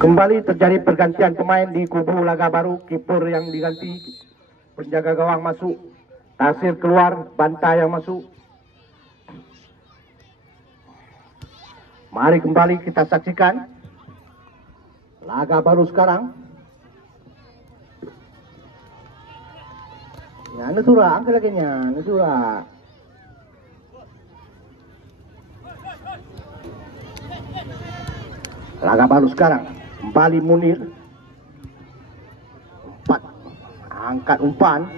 Kembali terjadi pergantian pemain di kubu laga baru. Kiper yang diganti, penjaga gawang masuk, Tasir keluar, Banta yang masuk. Mari kembali kita saksikan laga baru sekarang. Ya, Nusura, angkat lagi nya, Nusura. Laga baru sekarang. Kembali Munir. Angkat umpan.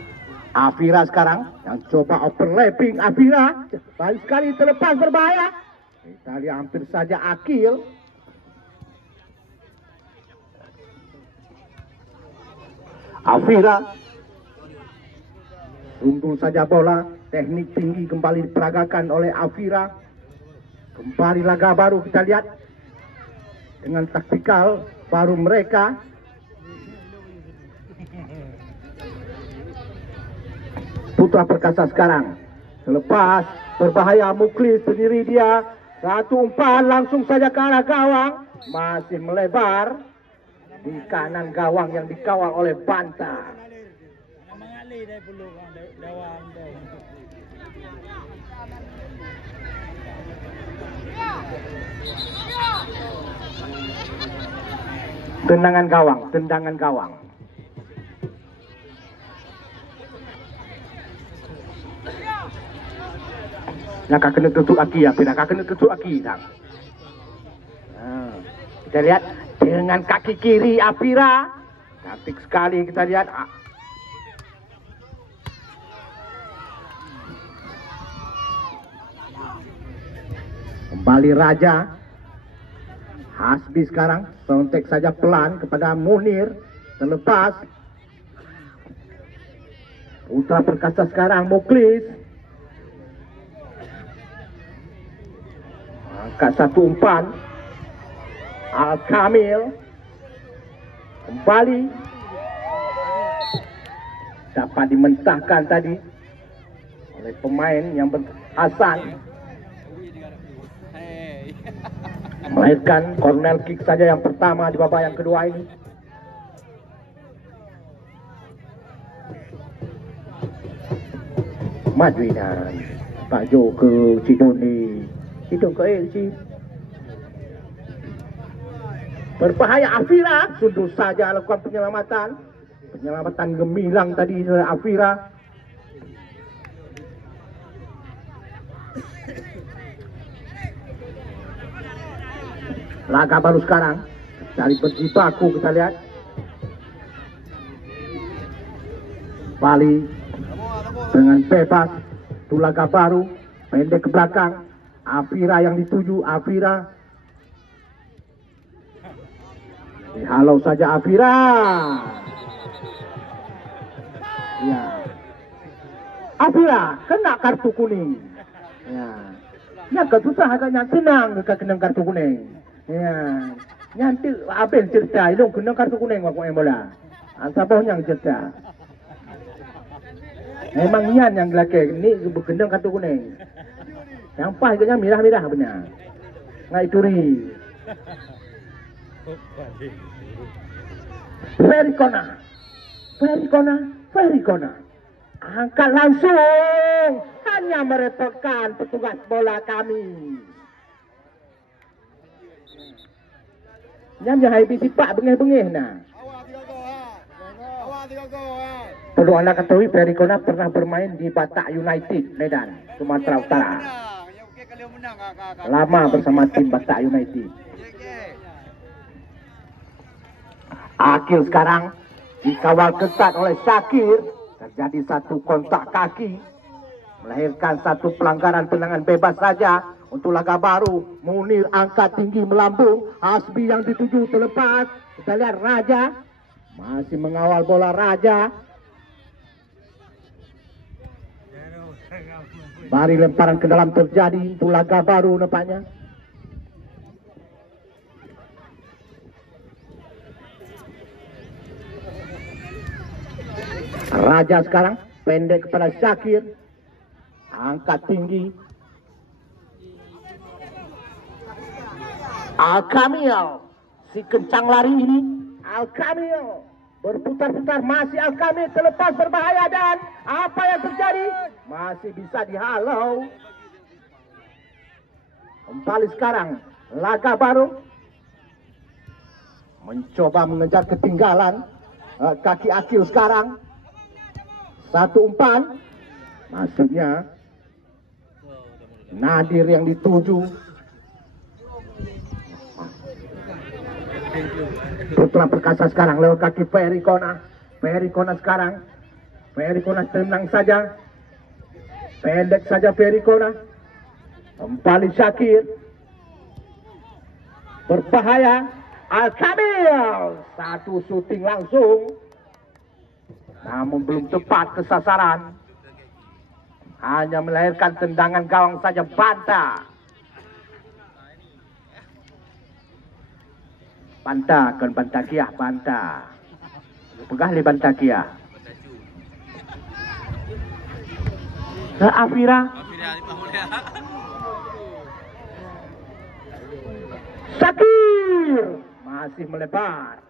Afira sekarang yang coba overlapping. Afira baik sekali, terlepas, berbahaya. Kita lihat hampir saja Akil. Afira untung saja bola. Teknik tinggi kembali diperagakan oleh Afira. Kembali laga baru kita lihat dengan taktikal baru mereka. Putra Perkasa sekarang selepas berbahaya, Muklis sendiri dia, satu umpan langsung saja ke arah gawang, masih melebar di kanan gawang yang dikawal oleh Banta. Tendangan gawang, tendangan gawang. Nak kena tutup aki ya, nak kena tutup aki dah. Kita lihat dengan kaki kiri Afira, cantik sekali kita lihat. Kembali Raja. Hasbi sekarang sontek saja pelan kepada Munir, terlepas. Putra Perkasa sekarang Muklis angkat satu umpan. Al-Kamil kembali dapat dimentahkan tadi oleh pemain yang Hasan, melahirkan corner kick saja yang pertama di babak yang kedua ini. Madwina Pak Jo ke Cidoni, itu ke Cik. Berbahaya Afira, sundul saja lakukan penyelamatan. Penyelamatan gemilang tadi oleh Afira. Laga baru sekarang dari berjibaku kita lihat. Bali dengan bebas, itu laga baru, pendek ke belakang. Afira yang dituju, Afira. Dihalau saja Afira. Ya. Afira kena kartu kuning. Ya. Yang kesusah agaknya tenang kena kartu kuning. Ya. Nanti abang cerita itu kena kartu kuning waktu bola. Asabah yang cerita. Memang Ian yang lelaki ni kena kartu kuning. Yang pas agaknya mirah-mirah benar. Ngai turi. Very corner. Angkat langsung, hanya merepotkan petugas bola kami. Nyam hai bisi pak bengih-bengih nah. Perlu anda ketahui Ferry Kona pernah bermain di Batak United Medan, Sumatera Utara. Lama bersama tim Batak United. Akil sekarang dikawal ketat oleh Syakir. Terjadi satu kontak kaki, melahirkan satu pelanggaran tendangan bebas saja untuk laga baru. Munir angkat tinggi melambung, Hasbi yang dituju terlepas. Kita lihat Raja masih mengawal bola. Raja bari lemparan ke dalam terjadi untuk laga baru nampaknya. Raja sekarang pendek kepada Syakir, angkat tinggi. Al-Kamil, si kencang lari ini. Al-Kamil berputar-putar, masih Al-Kamil terlepas berbahaya, dan apa yang terjadi? Masih bisa dihalau. Kembali sekarang laga baru, mencoba mengejar ketinggalan. Kaki Akil sekarang, satu umpan, maksudnya Nadir yang dituju. Putra Perkasa sekarang lewat kaki Ferry Kona. Ferry Kona sekarang, Ferry Kona tenang saja, pendek saja Ferry Kona. Kembali Syakir, berbahaya. Al-Kamil, satu syuting langsung, namun belum tepat ke sasaran. Hanya melahirkan tendangan gawang saja. Banta kan Bantakiah, Banta pegah li Bantakiah. Afira Syakir masih melebar.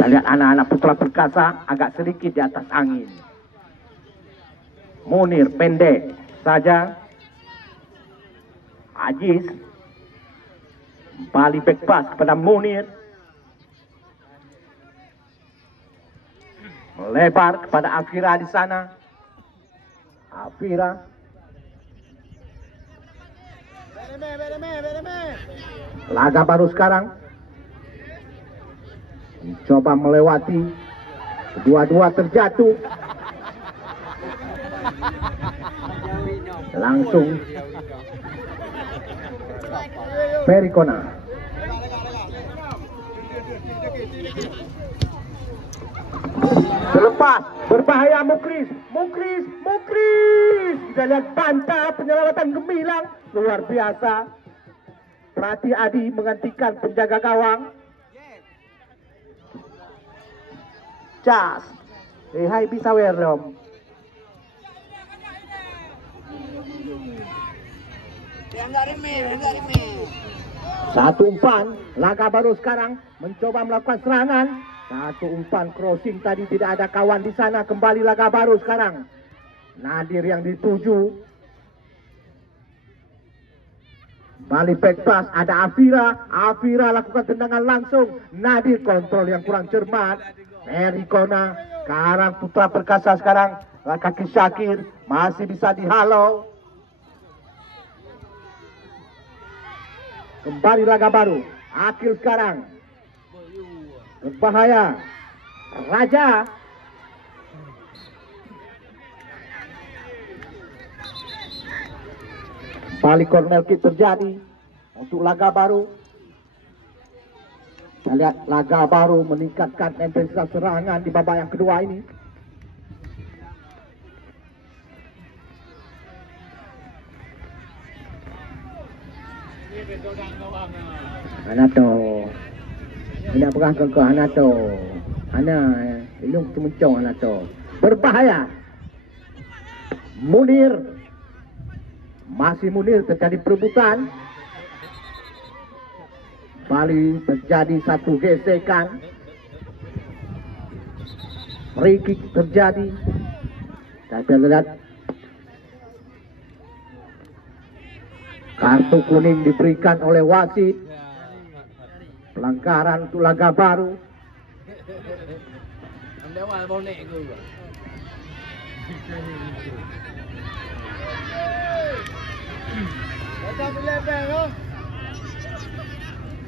Kita lihat anak-anak Putra Perkasa agak sedikit di atas angin. Munir pendek saja. Aziz kembali back pass kepada Munir, melebar kepada Afira di sana. Afira laga baru sekarang, mencoba melewati, kedua-dua terjatuh. Langsung Ferry Kona. Terlepas, berbahaya Mukris. Kita lihat Banta, penyelamatan gemilang luar biasa. Prati Adi menggantikan penjaga gawang. Cas, hai bisa werom. Satu umpan, laga baru sekarang, mencoba melakukan serangan. Satu umpan crossing tadi, tidak ada kawan di sana. Kembali laga baru sekarang. Nadir yang dituju. Balik back pass, ada Afira. Afira lakukan tendangan langsung. Nadir kontrol yang kurang cermat. Ferry Kona, sekarang Putra Perkasa sekarang. Kaki Syakir masih bisa dihalau. Kembali laga baru. Akil sekarang berbahaya. Raja balik corner kick terjadi untuk laga baru. Kita lihat laga baru meningkatkan intensitas serangan di babak yang kedua ini. Hanato, ini apakah ke Hanato? Hana, ilung kemuncong Hanato. Berbahaya. Munir, masih Munir, terjadi perebutan. Bali terjadi satu gesekan. Free kick terjadi. Kita lihat kartu kuning diberikan oleh wasit. Pelanggaran untuk laga baru.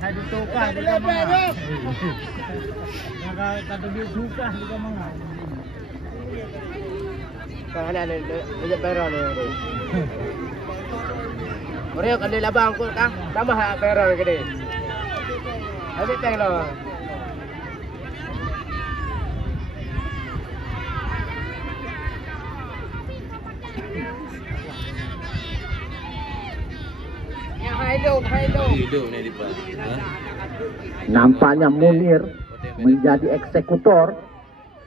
Hai ditukar di kamera. Kata dia suka di kamera. Kan ada peron ni. Mereka kan dia labang aku kah? Tambah peron gede. Ada tang lah. Hidup ni di depan. Nampaknya Munir menjadi eksekutor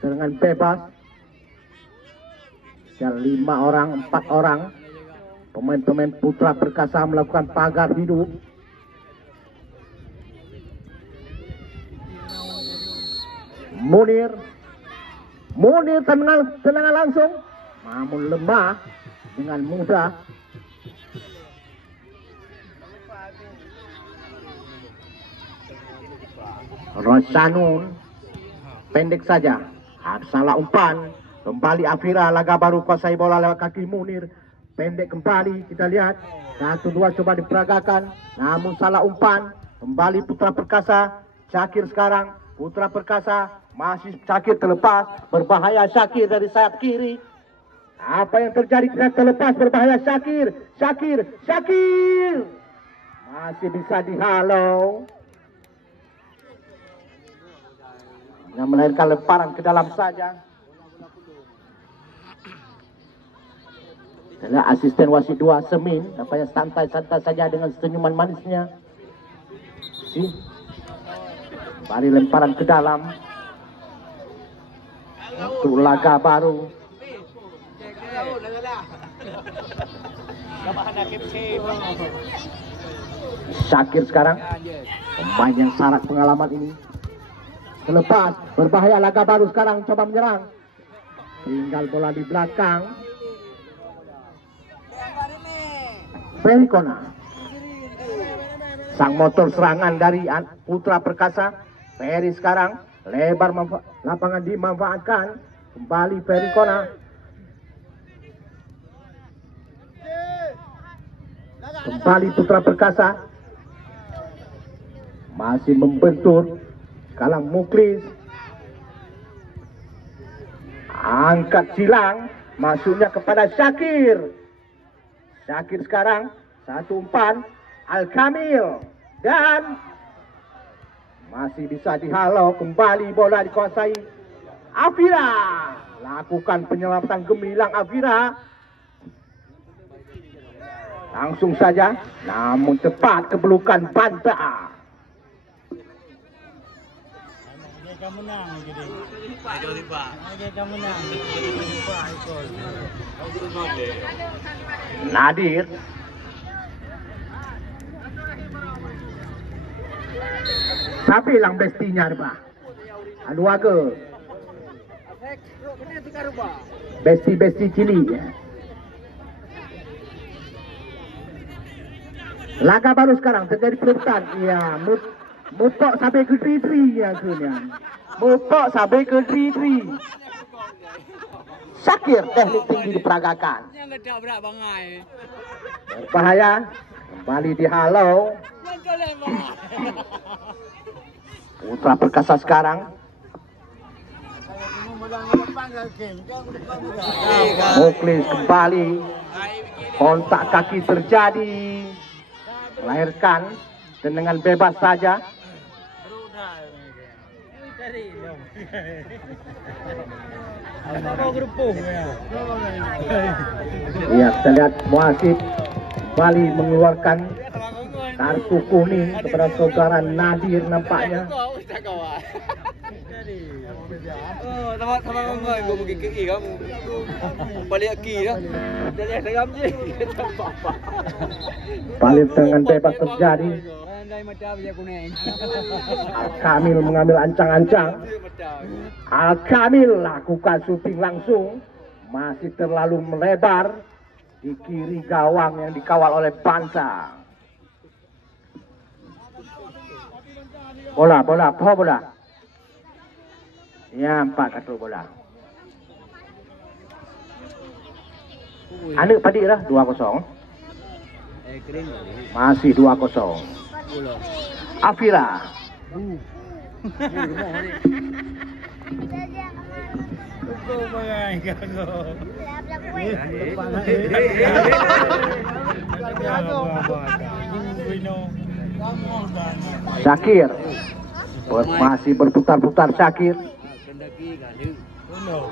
dengan bebas. Dan 5 orang, 4 orang pemain-pemain Putra Perkasa melakukan pagar hidup. Munir tendangan langsung, namun lemah dengan mudah. Rosanun pendek saja, salah umpan. Kembali Afira, laga baru kuasai bola lewat kaki Munir. Pendek kembali, kita lihat 1-2 coba diperagakan, namun salah umpan. Kembali Putra Perkasa. Syakir sekarang, Putra Perkasa masih Syakir terlepas. Berbahaya Syakir dari sayap kiri. Apa yang terjadi? Kita terlepas, berbahaya Syakir. Syakir masih bisa dihalau. Yang melahirkan lemparan ke dalam saja. Adalah asisten wasit 2 Semin, nampaknya santai-santai saja dengan senyuman manisnya. Balik lemparan ke dalam untuk laga baru. Syakir sekarang, pemain yang syarat pengalaman ini. Terlepas, berbahaya laga baru sekarang, coba menyerang. Tinggal bola di belakang. Perikona, sang motor serangan dari Putra Perkasa. Peri sekarang lebar lapangan dimanfaatkan. Kembali Perikona. Kembali Putra Perkasa. Masih membentur Kalang Muklis. Angkat silang, masuknya kepada Syakir. Syakir sekarang, satu umpan, Al-Kamil. Dan masih bisa dihalau, kembali bola dikuasai Afira. Lakukan penyelamatan gemilang Afira. Langsung saja, namun tepat kebelukan Banta. Dia menang jadi. Dia menang. Nadir. Siapa hilang bestinya Reba? Dua ke? Besti cili. Laga baru sekarang terjadi perebutan. Ya, mutok sampai ke 3-3 ya akhirnya. Mutok sampai ke 3-3. Syakir teknik tinggi diperagakan. Berbahaya. Kembali dihalau. Putra Perkasa sekarang. Muklis kembali. Kontak kaki terjadi. Melahirkan tendangan bebas saja. Iya, kita lihat wasit kembali mengeluarkan kartu kuning kepada saudara Nadir nampaknya. Balik dengan bebas terjadi. Al-Kamil mengambil ancang-ancang. Al-Kamil lakukan shooting langsung. Masih terlalu melebar di kiri gawang yang dikawal oleh Banta. Bola, bola. Ya, 4 kartu bola. Anak padik lah 2-0. Masih 2-0. Afira. Go bagay ka go. Syakir. Masih berputar-putar Syakir.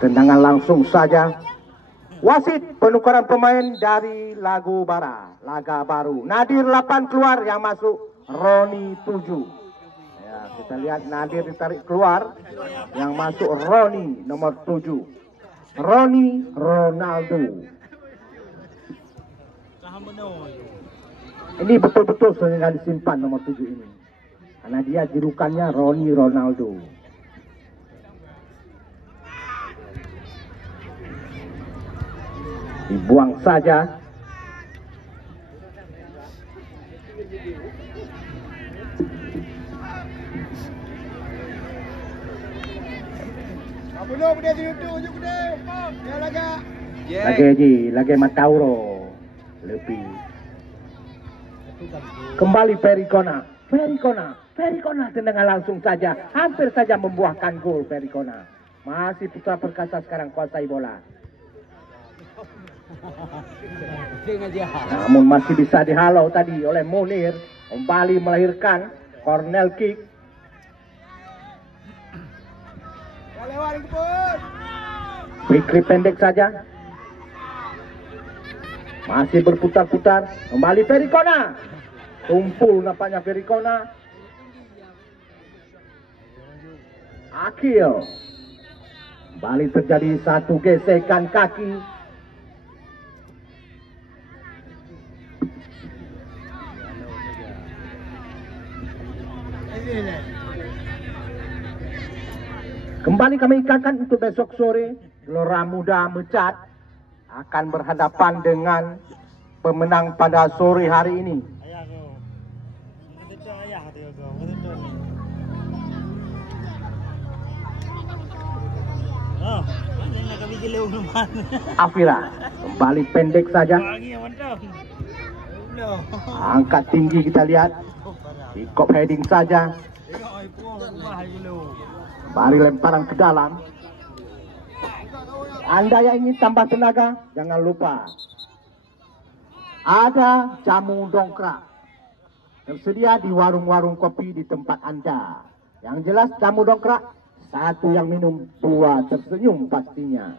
Tendangan langsung saja. Wasit penukaran pemain dari Laga Baru. Nadir 8 keluar, yang masuk Roni 7. Ya, kita lihat Nadir ditarik keluar, yang masuk Roni nomor 7. Roni Ronaldo. Ini betul-betul sengaja disimpan nomor 7 ini, karena dia julukannya Roni Ronaldo. Dibuang saja. Lagi Matauro lebih. Kembali Perikona tendangan langsung saja, hampir saja membuahkan gol Perikona. Masih Putra Perkasa sekarang kuasai bola. Namun masih bisa dihalau tadi oleh Munir. Kembali melahirkan corner kick. Fikri pendek saja. Masih berputar-putar. Kembali Perikona. Tumpul nampaknya Perikona. Akil. Kembali terjadi satu gesekan kaki. Kembali kami ikatkan untuk besok sore, Gelora Muda Mecat akan berhadapan dengan pemenang pada sore hari ini. Afira kembali pendek saja. Angkat tinggi kita lihat. Ikop heading saja. Kembali lemparan ke dalam. Anda yang ingin tambah tenaga, jangan lupa ada jamu dongkrak tersedia di warung-warung kopi di tempat Anda. Yang jelas jamu dongkrak, satu yang minum, dua tersenyum pastinya.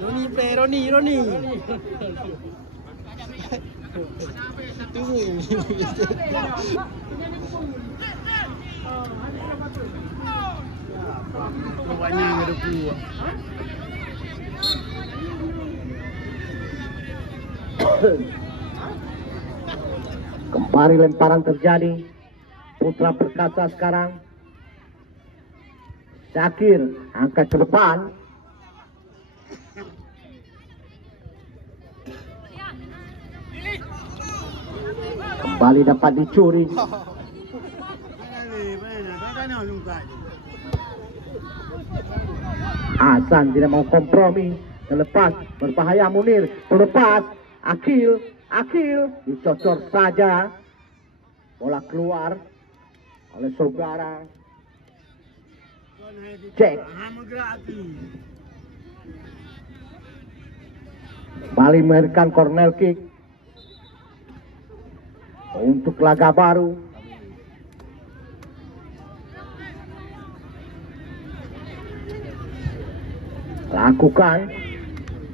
Roni. Kembali lemparan terjadi. Putra Perkasa sekarang. Syakir angkat ke depan. Kembali dapat dicuri. Hasan tidak mau kompromi. Terlepas berbahaya Munir. Terlepas Akil dicocor saja. Bola keluar oleh saudara. Cek. Kembali memberikan corner kick untuk Laga Baru. Lakukan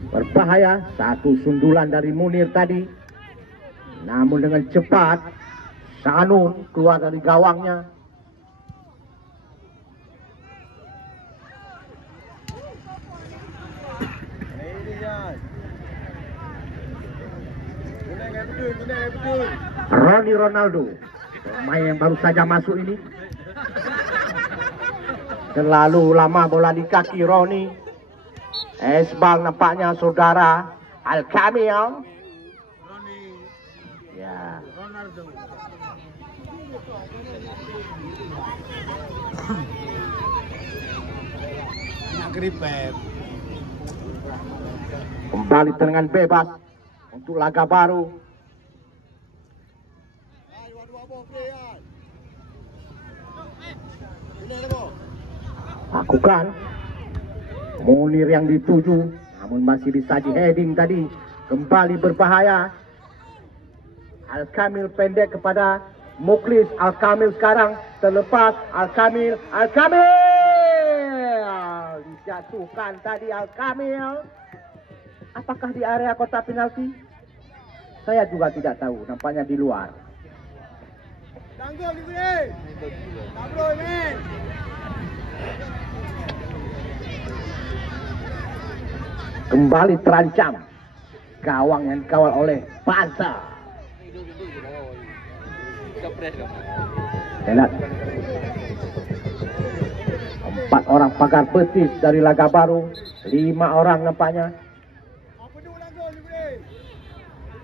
berbahaya, satu sundulan dari Munir tadi, namun dengan cepat Sanun keluar dari gawangnya. Roni Ronaldo, pemain yang baru saja masuk ini. Terlalu lama bola di kaki Roni. Esbal nampaknya saudara Al-Kamil. Ya. Kembali dengan bebas untuk Laga Baru. Lakukan. Munir yang dituju, namun masih bisa di heading tadi. Kembali berbahaya. Al-Kamil pendek kepada Muklis. Al-Kamil sekarang terlepas. Al-Kamil. Dijatuhkan tadi Al-Kamil. Apakah di area kotak penalti? Saya juga tidak tahu. Nampaknya di luar. Tanggung di sini. Tabloid, men. Kembali terancam. Gawang yang dikawal oleh Banta. Lihat. 4 orang pagar betis dari laga baru. 5 orang nampaknya.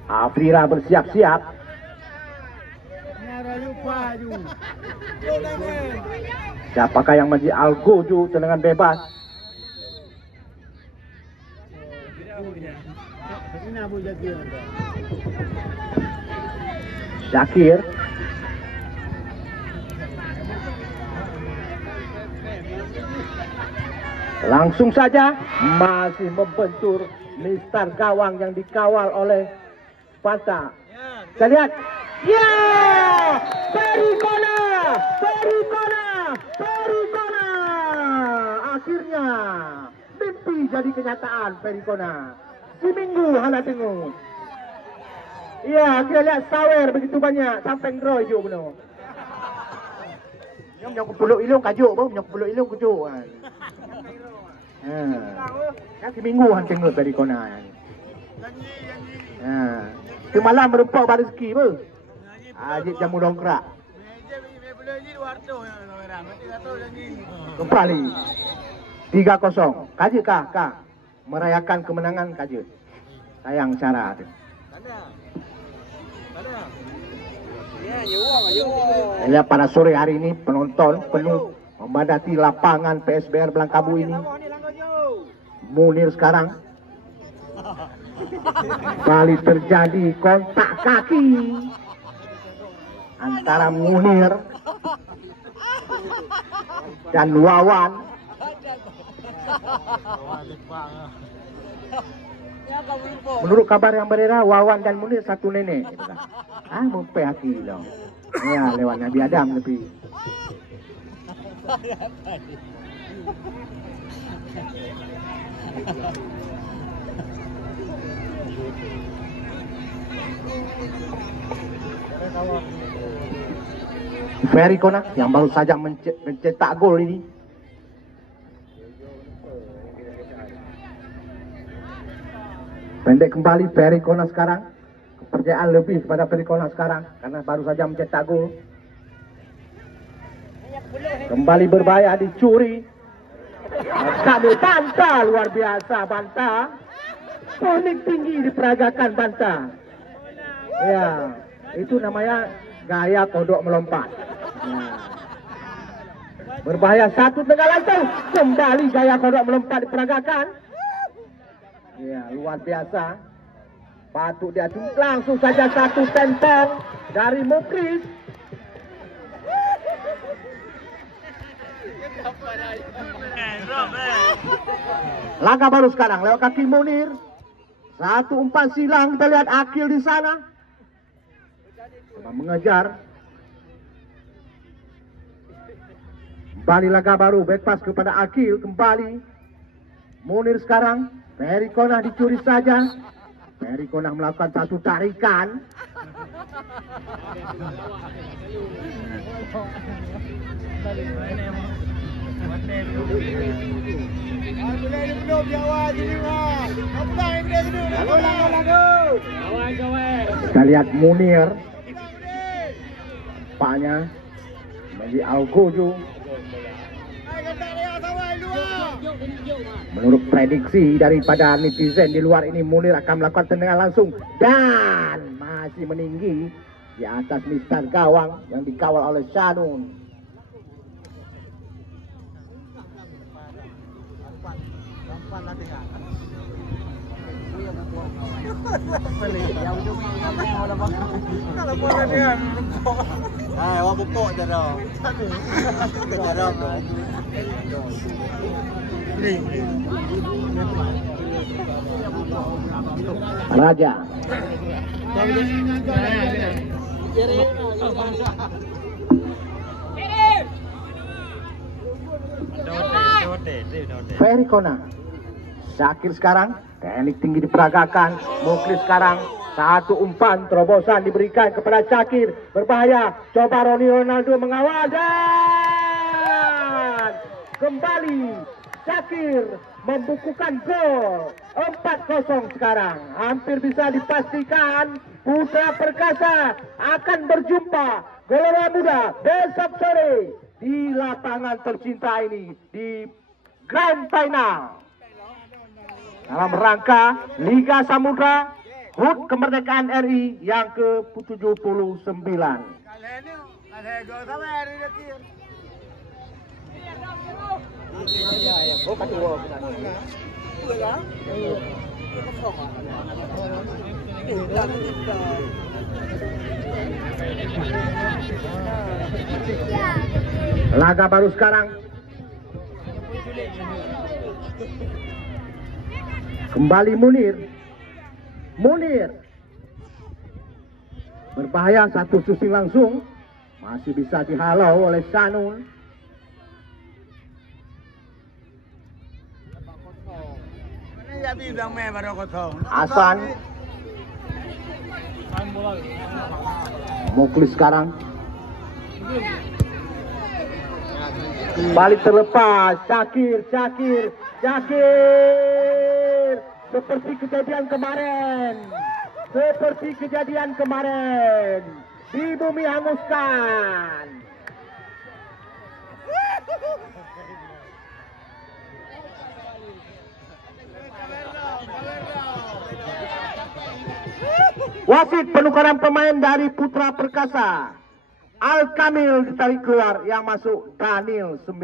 Afrira bersiap-siap. Siapakah yang menjadi Al-Goju tendangan bebas? Syakir. Langsung saja masih membentur Mister gawang yang dikawal oleh Banta. Kita lihat. Ya! Perikona! Akhirnya mimpi jadi kenyataan Perikona. Di minggu hala tengok. Ya, kita lihat sawer begitu banyak sampai ngeroy juga benar. Yang punya kepuluk ilung kajuk pun, punya kepuluk ilung kajuk kan. Kan di minggu han tengok Perikona. Ke malam berempat pada rezeki pun. Ajib jamu dongkrak. Kembali 3-0. Kaji kah? Merayakan kemenangan kaji. Sayang cara tu. Lihat pada sore hari ini penonton penuh memadati lapangan PSBR Belangkabu ini. Munir sekarang. Kali terjadi kontak kaki antara Munir dan Wawan. Menurut kabar yang beredar, Wawan dan Munir satu nenek. Mumpai hati loh. Ya, lewat Nabi Adam lebih. Perikona yang baru saja mencetak gol ini. Pendek kembali Perikona sekarang. Kepercayaan lebih kepada Perikona sekarang karena baru saja mencetak gol. Kembali berbahaya dicuri. Kami Banta luar biasa Banta. Ponik tinggi diperagakan Banta. Ya, itu namanya gaya kodok melompat. Berbahaya satu tengah langsung. Kembali gaya kodok melompat diperagakan. Ya, luar biasa. Patut dia langsung saja satu tentang dari Muklis. Langkah baru sekarang lewat kaki Munir. Satu umpan silang, kita lihat Akil di sana. Coba mengejar. Kembali laga baru, back pass kepada Akil, kembali. Munir sekarang, Perikona dicuri saja. Perikona melakukan satu tarikan. Kita lihat Munir. Paknya menjadi Al-Goju. Menurut prediksi daripada netizen di luar ini, Munir akan melakukan tendangan langsung dan masih meninggi di atas Mister gawang yang dikawal oleh Shanun. Awak pupuk je dah. Dah dah. Raja. Ferry Kona. Syakir sekarang, teknik tinggi diperagakan. Muklis sekarang, satu umpan terobosan diberikan kepada Syakir. Berbahaya, coba Roni Ronaldo mengawal dan kembali Syakir membukukan gol. 4-0 sekarang. Hampir bisa dipastikan Putra Perkasa akan berjumpa Gelora Muda besok sore di lapangan tercinta ini di Grand Final dalam rangka Liga Samudra HUT Kemerdekaan RI yang ke-79. Laga baru sekarang. Kembali Munir. Berbahaya, satu susing langsung. Masih bisa dihalau oleh Sanul. Hasan. Muklis sekarang. Balik terlepas. Syakir. Seperti kejadian kemarin. Di bumi hanguskan. Wasit penukaran pemain dari Putra Perkasa. Al-Kamil ditarik keluar, yang masuk Daniel 19.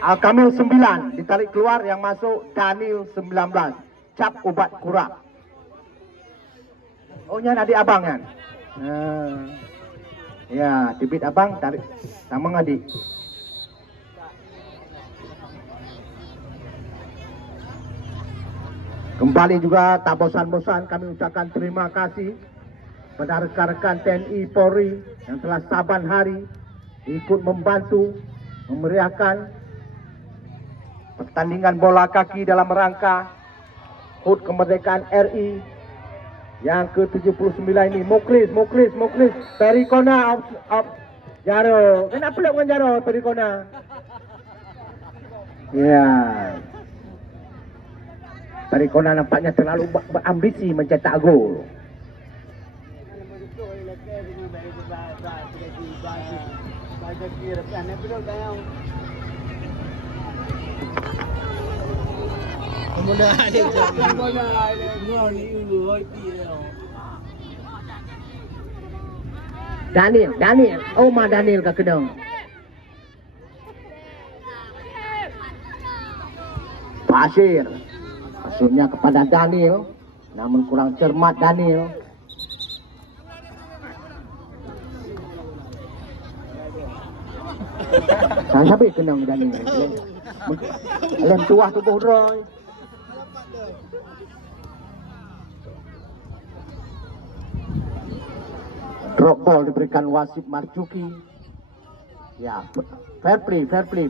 Al-Kamil 9 ditarik keluar, yang masuk Daniel 19. Cap obat kurap. Oh, nyan adik abang kan? Ya, tibit abang tarik sama adik. Kembali juga tak bosan-bosan kami ucapkan terima kasih pada rekan-rekan TNI Polri yang telah saban hari ikut membantu memeriahkan pertandingan bola kaki dalam rangka HUT Kemerdekaan RI yang ke-79 ini. Muklis. Ferry Kona of Jaro. Kenapa peluk dengan Jaro Ferry Kona? Ya. Ferry Kona nampaknya terlalu berambisi mencetak gol. Daniel. Oma Daniel ke kedong. Pasir. Pasirnya kepada Daniel, namun kurang cermat Daniel. Sampai kenang Daniel. Lem tuah tubuh Roy. Drop ball diberikan wasit Marzuki. Ya, fair play. Ferry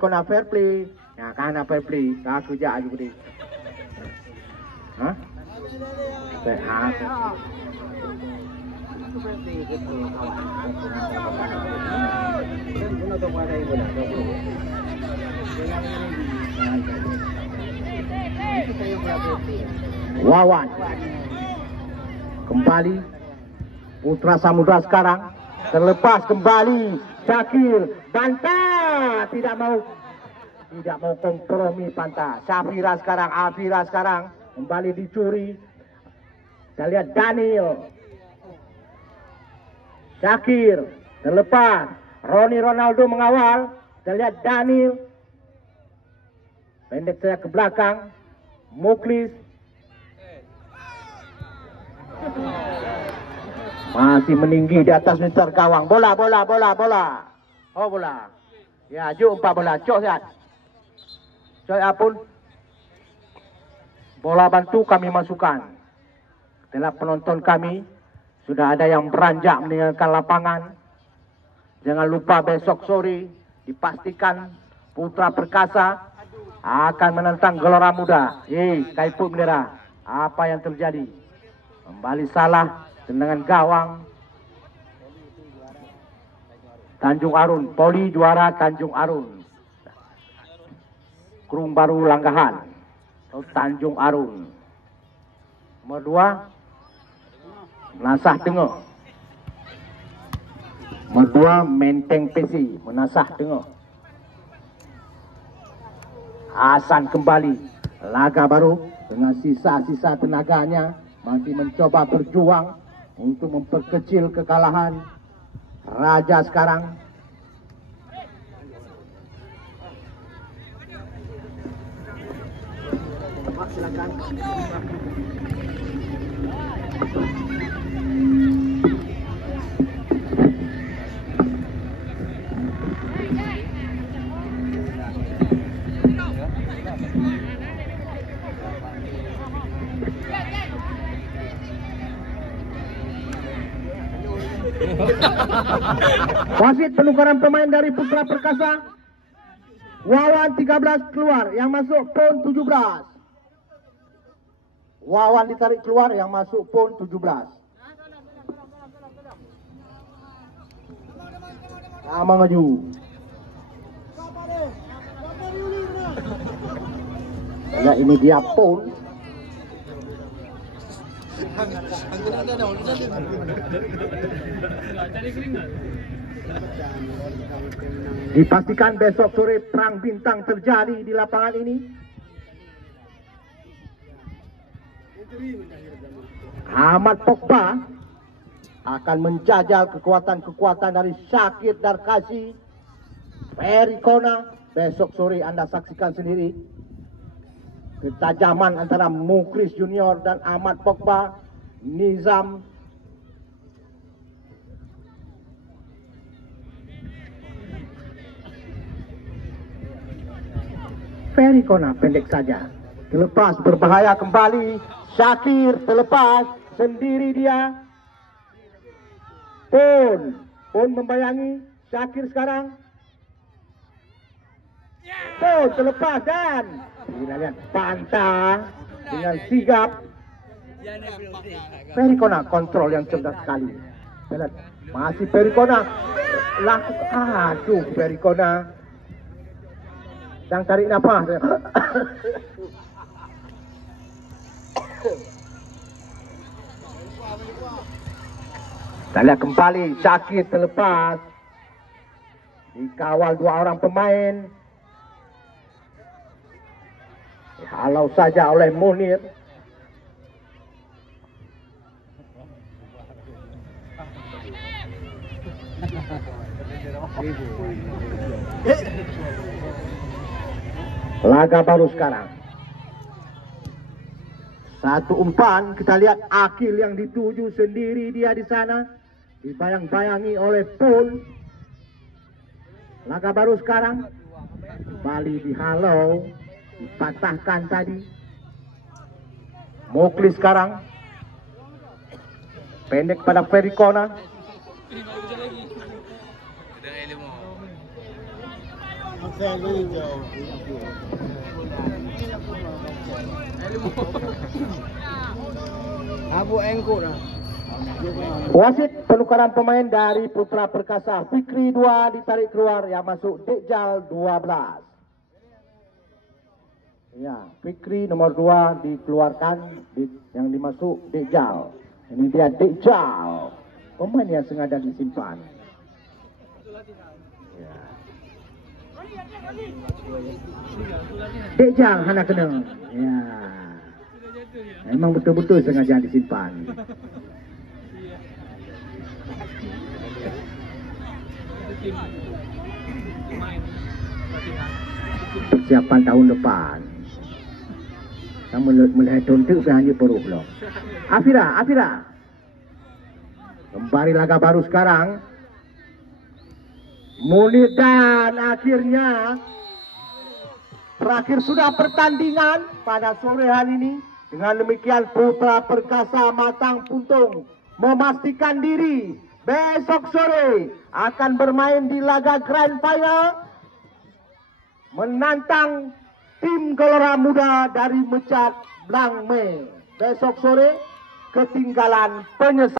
Kona fair play. Ya, karena fair play. Tak kerja juga deh. Hah? Wawan. Kembali Putra Samudra sekarang terlepas kembali Syakir bantah, tidak mau kompromi Panta. Afira sekarang kembali dicuri. Kita lihat Daniel. Syakir terlepas, Roni Ronaldo mengawal. Kita lihat Daniel pendek saya ke belakang. Muklis Masih meninggi di atas meter gawang. Bola. Oh bola. Ya, jom umpan bola. Cok sihat. Cok apun. Bola bantu kami masukkan. Setelah penonton kami sudah ada yang beranjak meninggalkan lapangan. Jangan lupa besok sore dipastikan Putra Perkasa akan menentang Gelora Muda. Kaipun bendera. Apa yang terjadi? Kembali salah tendangan gawang. Tanjung Arun, Poli juara Tanjung Arun. Kurung Baru Langgahan. Tanjung Arun. Nomor 2 Menasah Tengah. Nomor 2 Menteng PC Menasah Tengah. Hasan kembali. Laga baru dengan sisa-sisa tenaganya masih mencoba berjuang untuk memperkecil kekalahan. Raja sekarang silakan. Wasit penukaran pemain dari Putra Perkasa. Wawan 13 keluar, yang masuk pon 17. Wawan ditarik keluar, yang masuk pon 17. Sama maju. Ya, ini dia pon. Dipastikan besok sore perang bintang terjadi di lapangan ini. Ahmad Pogba akan menjajal kekuatan-kekuatan dari Syakir Darkasi, Ferry Kona. Besok sore Anda saksikan sendiri ketajaman antara Mukris Junior dan Ahmad Pogba. Nizam Ferry Kona pendek saja. Terlepas berbahaya kembali. Syakir terlepas sendiri dia. Pon membayangi Syakir sekarang. Pon terlepas dan kita lihat pantang dengan sigap. Ferry Kona kontrol yang cerdas sekali. Masih Ferry Kona lakukan. Ferry Kona yang tarik nafas. Kita lihat kembali Syakir terlepas. Dikawal 2 orang pemain. Halau saja oleh Munir. Laga baru sekarang. Satu umpan, kita lihat Akil yang dituju sendiri dia di sana, dibayang-bayangi oleh Pol. Laga baru sekarang. Kembali dihalau, dipatahkan tadi. Muklis sekarang. Pendek pada Ferry Kona. Wasit penukaran pemain dari Putra Perkasa. Fikri 2 ditarik keluar, yang masuk Dekjal 12. Ya, Fikri nomor 2 dikeluarkan, yang dimasuk Dekjal. Ini dia Dekjal, pemain yang sengaja disimpan. Ya. Dekjal hana kena. Ya. Memang betul-betul sengaja disimpan. Persiapan tahun depan. Kamu melihat contoh hanya perut belum. Afira. Kembali laga baru sekarang. Munir dan akhirnya terakhir sudah pertandingan pada sore hari ini. Dengan demikian Putra Perkasa Matang Puntung memastikan diri besok sore akan bermain di laga Grand Final menantang tim Gelora Muda dari Mecat Blangme. Besok sore ketinggalan penyesal.